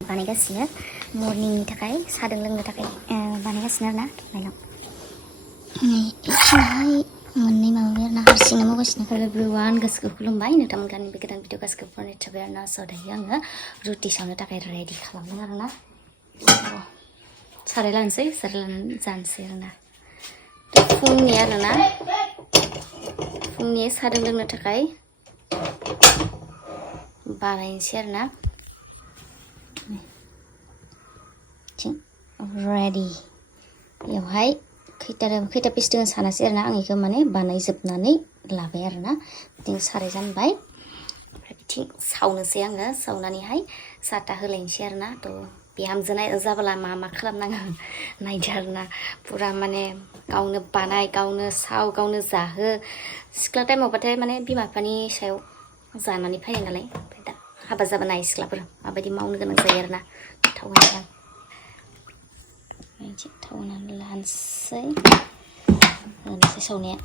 बानायगासिनो मर्निंनि थाखाय सादों लोंनो थाखाय बानायगासिनो आरोना नायलां इखिनिहाय मोननै माबाबाय आरोना हारसिंनो मावगासिनो एभ्रिवान गासिखौबो खुलुमबाय नोंथांमोननि बे गोदान भिडिअ गासिखौबो फरायनाय थाबाय आरोना स' दायो आङो रुटि सावनो थाखाय रेडि खालामदों आरोना साराय लानोसै साराय लानानै जानोसै आरोना फुंनि आरोना फुंनि सादों लोंनो थाखाय बानायनोसै आरोना रेडि बेवहाय खैथा पिस दङ सानासै आरोना आं बेखौ माने बानायजोबनानै लाबाय आरोना बिथिं साराय जानबाय ओमफ्राय बिथिं सावनोसै आङो सावनानैहाय साथा होलायनोसै आरोना थ' बिहामजो जाबोला मा खालामनाङो नायदो आरोना फुरा माने गावनो बानाय गावनो साव गावनो जाहो सिख्ला टाइमावबाथाय माने बिमा बिफानि सायाव जानानै फैयो नालाय ओमफ्राय दा हाबा जाबा नाय सिख्लाफोर माबायदि मावनो गोनां जायो आरोना थाव होनानै थाव होनानै लानोसै सावनाया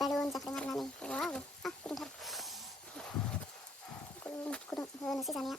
balon zakreng arna nih wow guduंथार गुदुं होनोसै जानाया